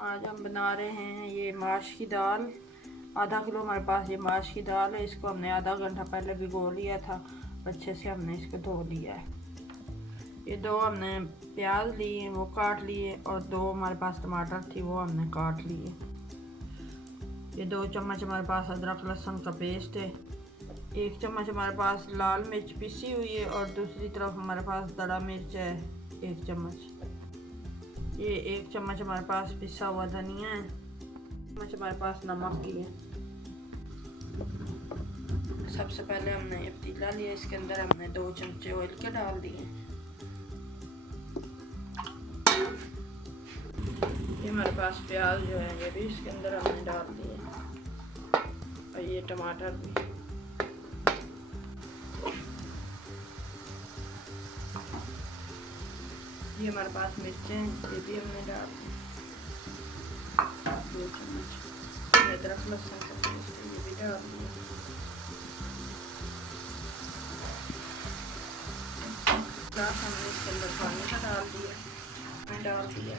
आज हम बना रहे हैं ये माश की दाल। आधा किलो हमारे पास ये माश की दाल है। इसको हमने आधा घंटा पहले भिगो लिया था। अच्छे से हमने इसको धो लिया है। ये दो हमने प्याज लिए, वो काट लिए, और दो हमारे पास टमाटर थी, वो हमने काट लिए। ये 2 चम्मच हमारे पास अदरक लहसुन का पेस्ट है। 1 चम्मच हमारे पास लाल मिर्च पिसी हुई है, और दूसरी तरफ हमारे पास दड़ा मिर्च है 1 चम्मच। ये 1 चम्मच हमारे पास पिसा हुआ धनिया है। 1 चम्मच हमारे पास नमक की है। सबसे पहले हमने ये पतीला लिया, इसके अंदर हमने 2 चमचे ऑयल के डाल दिए। ये हमारे पास प्याज जो है ये भी इसके अंदर हमने डाल दिए, और ये टमाटर भी। ये हमारे पास मिर्चें ये भी हमने डाल दी 2 चम्मच। अदरक लहसुन का पेस्ट ये भी डाल दिया। हमने इसके अंदर पानी का डाल दिया,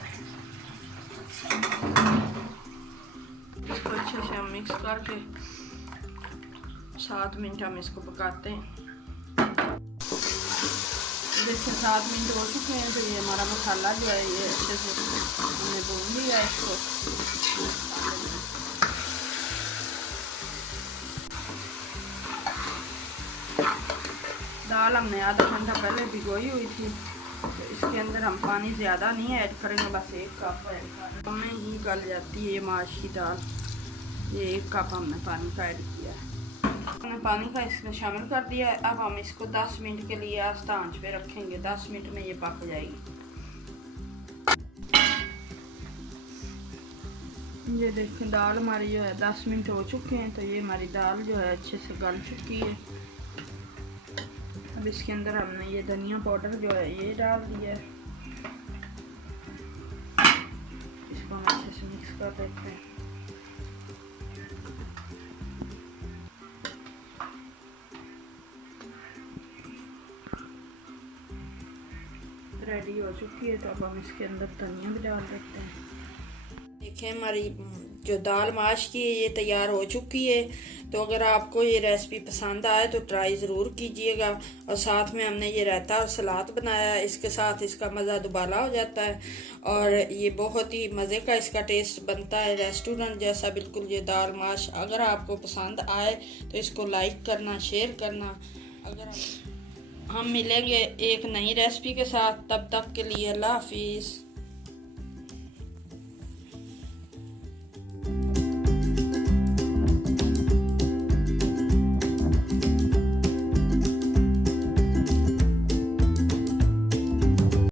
इसको अच्छे से हम मिक्स करके 7 मिनट हम इसको पकाते हैं। देखिए 7 मिनट हो चुके हैं। तो ये हमारा मसाला जो है ये अच्छे से हमने भून लिया है इसको। दाल हमने आधा घंटा पहले भिगोई हुई थी, तो इसके अंदर हम पानी ज़्यादा नहीं ऐड करेंगे, बस 1 कप ऐड करेंगे। हमें ही गल जाती है ये माश की दाल। ये 1 कप हमने पानी का ऐड किया है। हमने पानी का इसमें शामिल कर दिया है। अब हम इसको 10 मिनट के लिए आस्था आंच पे रखेंगे। 10 मिनट में ये पक जाएगी। ये देखें दाल हमारी जो है 10 मिनट हो चुके हैं। तो ये हमारी दाल जो है अच्छे से गल चुकी है। अब इसके अंदर हमने ये धनिया पाउडर जो है ये डाल दिया है। इसको हम अच्छे से मिक्स कर देते हैं। रेडी हो चुकी है। तो अब हम इसके अंदर धनिया भी डाल देते हैं। देखें हमारी जो दाल माश की है ये तैयार हो चुकी है। तो अगर आपको ये रेसिपी पसंद आए तो ट्राई ज़रूर कीजिएगा। और साथ में हमने ये रायता और सलाद बनाया, इसके साथ इसका मज़ा दुबाला हो जाता है। और ये बहुत ही मज़े का इसका टेस्ट बनता है, रेस्टोरेंट जैसा बिल्कुल ये दाल माश। अगर आपको पसंद आए तो इसको लाइक करना, शेयर करना। अगर हम मिलेंगे एक नई रेसिपी के साथ, तब तक के लिए अल्लाह हाफिज़।